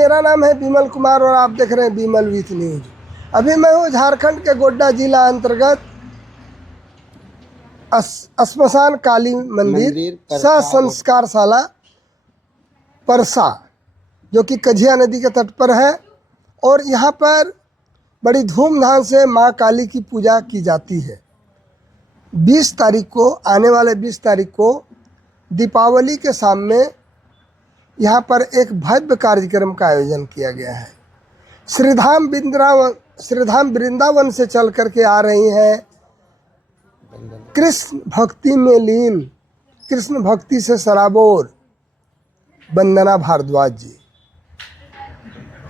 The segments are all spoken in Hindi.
मेरा नाम है विमल कुमार और आप देख रहे हैं विमल विथ न्यूज। अभी मैं हूँ झारखंड के गोड्डा जिला अंतर्गत श्मशान काली मंदिर सह संस्कार शाला परसा, जो कि कझिया नदी के तट पर है। और यहाँ पर बड़ी धूमधाम से माँ काली की पूजा की जाती है। 20 तारीख को, आने वाले 20 तारीख को दीपावली के सामने यहाँ पर एक भव्य कार्यक्रम का आयोजन किया गया है। श्रीधाम वृंदावन से चल करके आ रही हैं कृष्ण भक्ति में लीन, कृष्ण भक्ति से सराबोर वंदना भारद्वाज जी।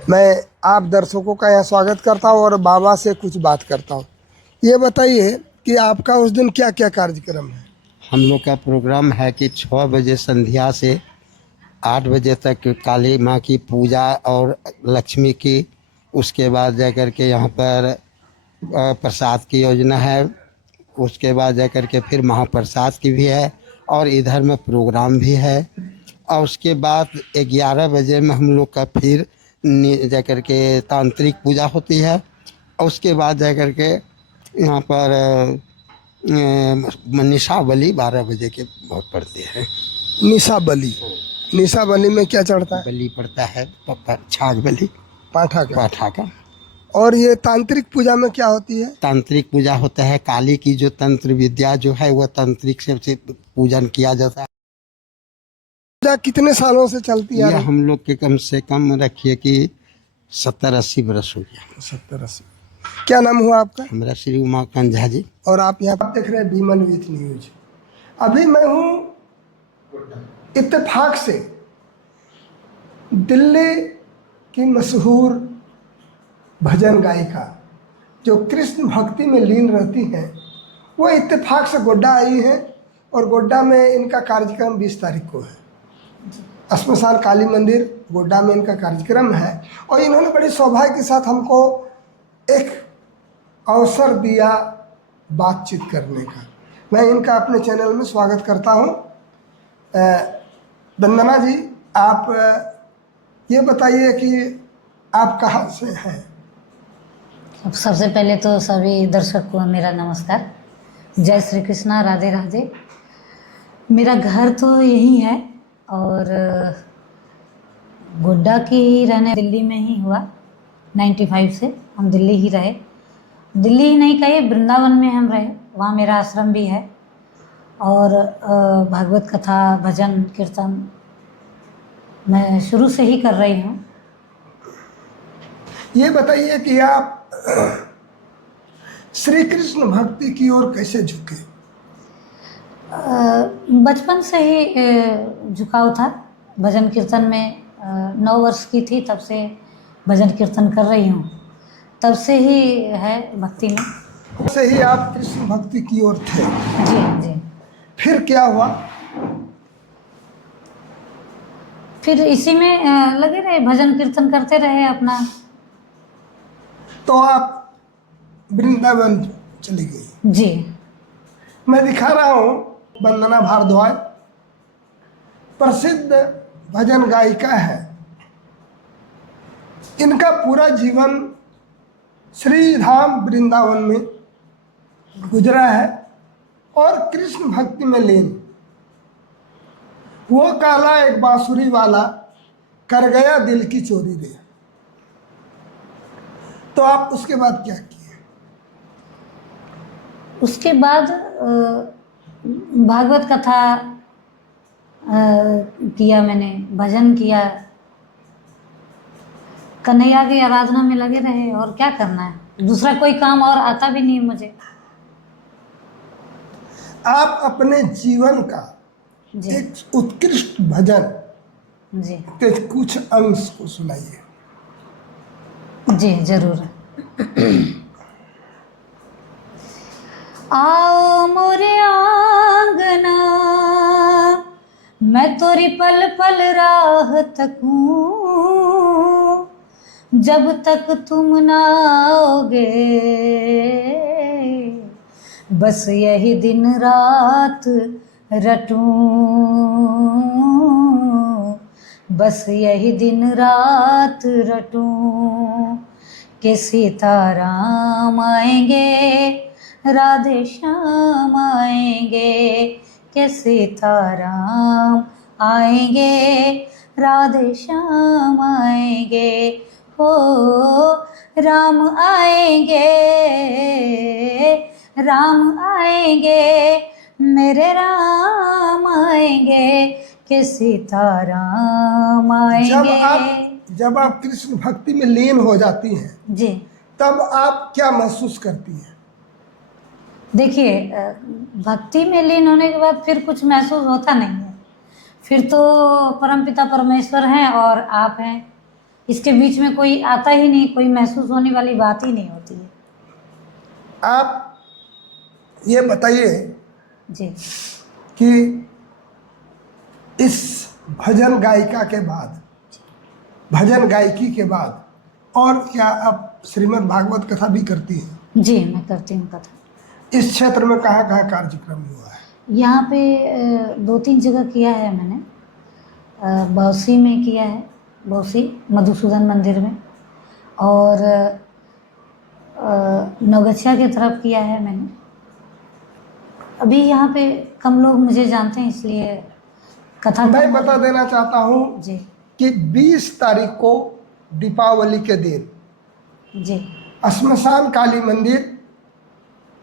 मैं आप दर्शकों का यहाँ स्वागत करता हूँ और बाबा से कुछ बात करता हूँ। ये बताइए कि आपका उस दिन क्या क्या कार्यक्रम है? हम लोग का प्रोग्राम है कि 6 बजे संध्या से 8 बजे तक काली माँ की पूजा और लक्ष्मी की, उसके बाद जाकर के यहाँ पर प्रसाद की योजना है। उसके बाद जाकर के फिर महाप्रसाद की भी है और इधर में प्रोग्राम भी है। और उसके बाद 11 बजे में हम लोग का फिर जाकर के तांत्रिक पूजा होती है। और उसके बाद जाकर के यहाँ पर निशा बलि 12 बजे के बहुत पड़ते हैं। निशा बलि में क्या चढ़ता है? बलि पड़ता है छाग बलि, पाठा का। और ये तांत्रिक पूजा में क्या होती है? तांत्रिक पूजा होता है काली की जो तंत्र विद्या जो है वह तांत्रिक से पूजन किया जाता है। पूजा कितने सालों से चलती है? यह हम लोग के कम से कम रखिए कि 70-80 वर्ष हो गया। 70-80। क्या नाम हुआ आपका? हमारा श्री उमाकांत झा जी। और आप यहाँ देख रहे हैं विमल विथ न्यूज। अभी मैं हूँ इत्तेफाक से दिल्ली की मशहूर भजन गायिका जो कृष्ण भक्ति में लीन रहती हैं, वो इत्तेफाक से गोड्डा आई हैं। और गोड्डा में इनका कार्यक्रम 20 तारीख को है। श्मशान काली मंदिर गोड्डा में इनका कार्यक्रम है। और इन्होंने बड़ी सौभाग्य के साथ हमको एक अवसर दिया बातचीत करने का। मैं इनका अपने चैनल में स्वागत करता हूँ। वंदना जी, आप ये बताइए कि आप कहाँ से हैं? सबसे पहले तो सभी दर्शक को मेरा नमस्कार, जय श्री कृष्णा, राधे राधे। मेरा घर तो यही है और गोड्डा की ही रहने, दिल्ली में ही हुआ। 95 से हम दिल्ली ही रहे। दिल्ली ही नहीं कहे, वृंदावन में हम रहे, वहाँ मेरा आश्रम भी है। और भागवत कथा, भजन, कीर्तन मैं शुरू से ही कर रही हूँ। ये बताइए कि आप श्री कृष्ण भक्ति की ओर कैसे झुके? बचपन से ही झुकाव था। भजन कीर्तन में 9 वर्ष की थी तब से भजन कीर्तन कर रही हूँ, तब से ही है भक्ति में। तब से ही आप कृष्ण भक्ति की ओर थे? जी जी। फिर क्या हुआ? फिर इसी में लगे रहे, भजन कीर्तन करते रहे अपना। तो आप वृंदावन चली गई? जी। मैं दिखा रहा हूँ वंदना भारद्वाज, प्रसिद्ध भजन गायिका है। इनका पूरा जीवन श्रीधाम वृंदावन में गुजरा है और कृष्ण भक्ति में लीन। वो काला एक बांसुरी वाला कर गया दिल की चोरी रे। तो आप उसके बाद क्या किए? उसके बाद भागवत कथा किया मैंने, भजन किया, कन्हैया की आराधना में लगे रहे। और क्या करना है, दूसरा कोई काम और आता भी नहीं मुझे। आप अपने जीवन का जी एक उत्कृष्ट भजन जी के कुछ अंश को सुनाइए। जी जरूर। आओ मोरे आंगना, मैं तोरी पल पल राह तकूं, जब तक तुम ना आओगे, बस यही दिन रात रटूं, बस यही दिन रात रटूं कि सीताराम आएंगे, राधे श्याम आएंगे, कि सीताराम आएंगे, राधे श्याम आएंगे, हो राम आएंगे, राम आएंगे, मेरे राम आएंगे, कि सीताराम आएंगे। जब आप कृष्ण भक्ति में लीन हो जाती हैं जी, तब आप क्या महसूस करती हैं? देखिए भक्ति में लीन होने के बाद फिर कुछ महसूस होता नहीं है, फिर तो परमपिता परमेश्वर हैं और आप हैं, इसके बीच में कोई आता ही नहीं, कोई महसूस होने वाली बात ही नहीं होती है। आप ये बताइए जी, कि इस भजन गायिका के बाद, भजन गायकी के बाद और क्या आप श्रीमद् भागवत कथा भी करती हैं? जी मैं करती हूँ कथा। इस क्षेत्र में कहाँ कहाँ कार्यक्रम हुआ है? यहाँ पे 2-3 जगह किया है मैंने। बौसी में किया है, बौसी मधुसूदन मंदिर में, और नवगछिया की तरफ किया है मैंने। अभी यहाँ पे कम लोग मुझे जानते हैं, इसलिए कथा मैं बता देना चाहता हूँ जी कि 20 तारीख को दीपावली के दिन जी श्मशान काली मंदिर,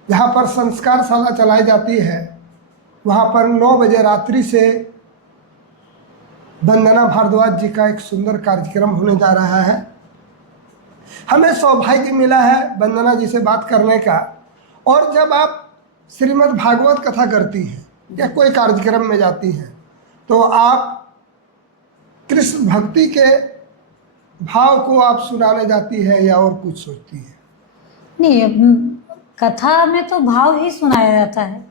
जहाँ पर संस्कार शाला चलाई जाती है, वहाँ पर 9 बजे रात्रि से वंदना भारद्वाज जी का एक सुंदर कार्यक्रम होने जा रहा है। हमें सौभाग्य मिला है वंदना जी से बात करने का, और जब आप श्रीमद् भागवत कथा करती हैं या कोई कार्यक्रम में जाती हैं तो आप कृष्ण भक्ति के भाव को आप सुनाने जाती है या और कुछ सोचती है? नहीं, कथा में तो भाव ही सुनाया जाता है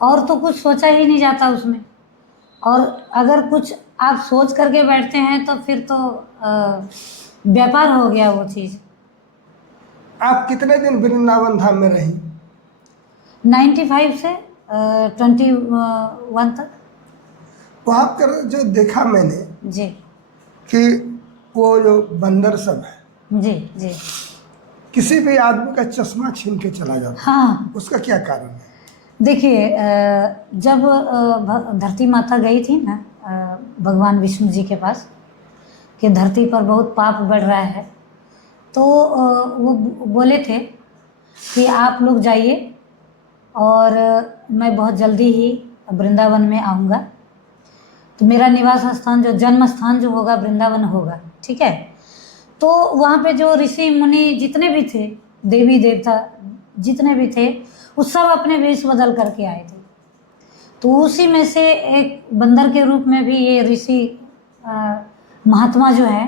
और तो कुछ सोचा ही नहीं जाता उसमें। और अगर कुछ आप सोच करके बैठते हैं तो फिर तो व्यापार हो गया वो चीज़। आप कितने दिन वृंदावन धाम में रही? 95 से 21 तक। वहाँ पर जो देखा मैंने जी कि वो जो बंदर सब है, जी जी किसी भी आदमी का चश्मा छीन के चला जाता है, हाँ, उसका क्या कारण है? देखिए जब धरती माता गई थी ना भगवान विष्णु जी के पास कि धरती पर बहुत पाप बढ़ रहा है, तो वो बोले थे कि आप लोग जाइए और मैं बहुत जल्दी ही वृंदावन में आऊँगा, तो मेरा निवास स्थान जो जन्म स्थान जो होगा वृंदावन होगा, ठीक है। तो वहाँ पे जो ऋषि मुनि जितने भी थे, देवी देवता जितने भी थे, वो सब अपने वेश बदल करके आए थे। तो उसी में से एक बंदर के रूप में भी ये ऋषि महात्मा जो है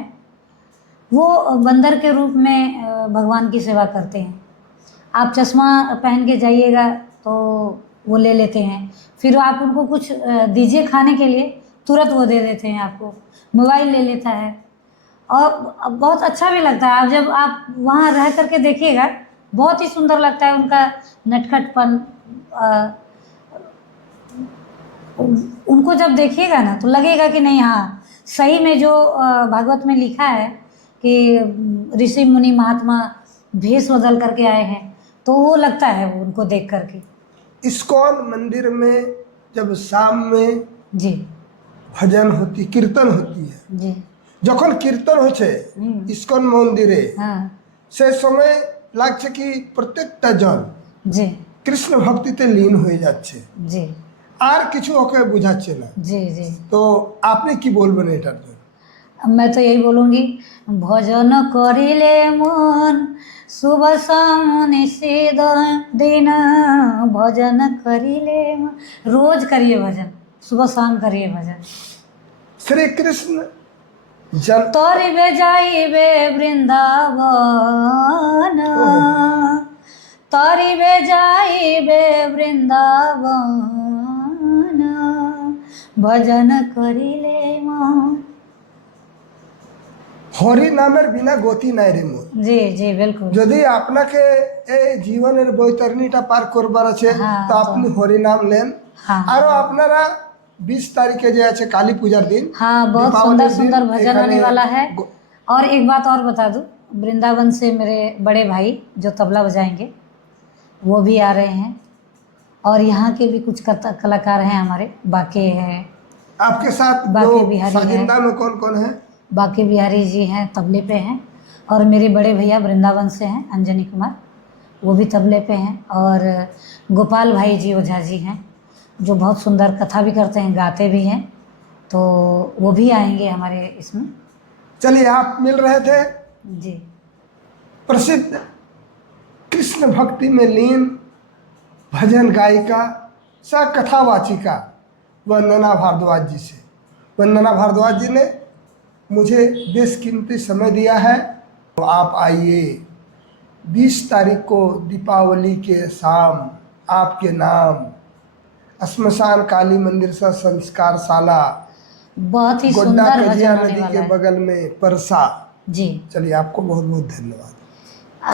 वो बंदर के रूप में भगवान की सेवा करते हैं। आप चश्मा पहन के जाइएगा तो वो ले लेते हैं, फिर आप उनको कुछ दीजिए खाने के लिए, तुरंत वो दे देते हैं आपको, मोबाइल ले लेता है, और बहुत अच्छा भी लगता है। आप जब आप वहाँ रह करके देखिएगा बहुत ही सुंदर लगता है उनका नटखटपन। उनको जब देखिएगा ना तो लगेगा कि नहीं, हाँ सही में जो भागवत में लिखा है कि ऋषि मुनि महात्मा भेष बदल करके आए हैं, तो वो लगता है वो उनको देख करके। इस्कॉन मंदिर में जब शाम में जी भजन होती, कीर्तन होती है, जी যখন কীর্তন হচ্ছে ইস্কন মন্দিরে, हाँ সে সময় লাগছে কি প্রত্যেকটা জন जी কৃষ্ণ ভক্তিতে লীন হয়ে যাচ্ছে, जी আর কিছু ওকে বোঝাচ্ছে না। जी जी তো আপনি কি বলবেন এটার জন্য? मैं तो यही बोलूँगी, भजन करिले मन सुबह शाम निषेध दिन, भजन करिले मन, रोज करिए भजन, सुबह शाम करिए भजन। श्री कृष्ण जन तोरिबे जाइबे वृंदावन, तोरिबे जाइबे वृंदावन, भजन करिले मन। হরি নামের বিনা গতি নাই রে মন। जी जी बिल्कुल। যদি আপনাকে এই জীবনের বৈতরণীটা পার করবার আছে হ্যাঁ, তো আপনি হরি নাম নেন। হ্যাঁ। আরো আপনারা 20 तारीखे जे আছে काली पूजार दिन हाँ, बहुत दीपावलीर सुंदर सुंदर दिन भजन एखाने होने वाला है। गो- और एक बात और बता दूं, वृंदावन से मेरे बड़े भाई जो तबला बजाएंगे वो भी आ रहे हैं, और यहाँ के भी कुछ कलाकार हैं हमारे, बाके हैं, आपके साथ बाके जो बिहारी है। साजिंदा में कौन कौन है? बाके बिहारी जी हैं, तबले पे हैं, और मेरे बड़े भैया वृंदावन से हैं, अंजनी कुमार, वो भी तबले पे हैं, और गोपाल भाई जी ओझा जी हैं जो बहुत सुंदर कथा भी करते हैं, गाते भी हैं, तो वो भी आएंगे हमारे इसमें। चलिए, आप मिल रहे थे जी। प्रसिद्ध कृष्ण भक्ति में लीन भजन गायिका सह कथावाचिका वंदना भारद्वाज जी से। वंदना भारद्वाज जी ने मुझे बेशकीमती समय दिया है, तो आप आइए 20 तारीख को दीपावली के शाम आपके नाम श्मशान काली मंदिर से संस्कार शाला बहुत ही गोड्डा सुंदर कजिया भजन होने नदी वाला के है। बगल में परसा। जी। चलिए, आपको बहुत बहुत धन्यवाद।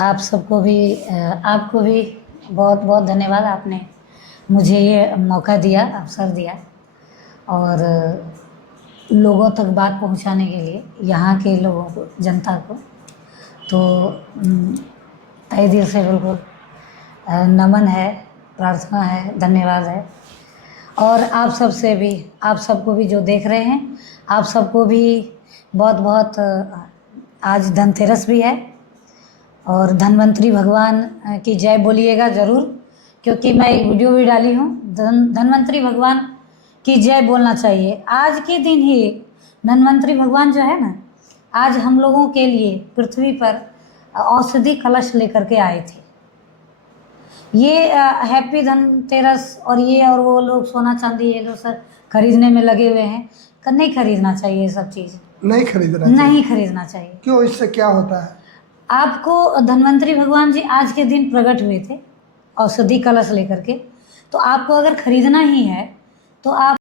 आप सबको भी आपको भी बहुत बहुत धन्यवाद, आपने मुझे ये मौका दिया, अवसर दिया, और लोगों तक बात पहुंचाने के लिए, यहाँ के लोगों को, जनता को, तो तहे दिल से बिल्कुल नमन है, प्रार्थना है, धन्यवाद है। और आप सबसे भी, आप सबको भी जो देख रहे हैं, आप सबको भी बहुत बहुत आज धनतेरस भी है, और धन्वंतरी भगवान की जय बोलिएगा ज़रूर, क्योंकि मैं एक वीडियो भी डाली हूँ, धन्वंतरी भगवान की जय बोलना चाहिए। आज के दिन ही धन्वंतरी भगवान जो है ना, आज हम लोगों के लिए पृथ्वी पर औषधि कलश लेकर के आए थे। ये हैप्पी धनतेरस और ये और वो लोग सोना चांदी ये लोग सर खरीदने में लगे हुए हैं, नहीं खरीदना चाहिए, ये सब चीज़ नहीं खरीदना चाहिए। नहीं खरीदना चाहिए। क्यों? इससे क्या होता है? आपको धन्वंतरी भगवान जी आज के दिन प्रकट हुए थे औषधि कलश लेकर के, तो आपको अगर खरीदना ही है तो आप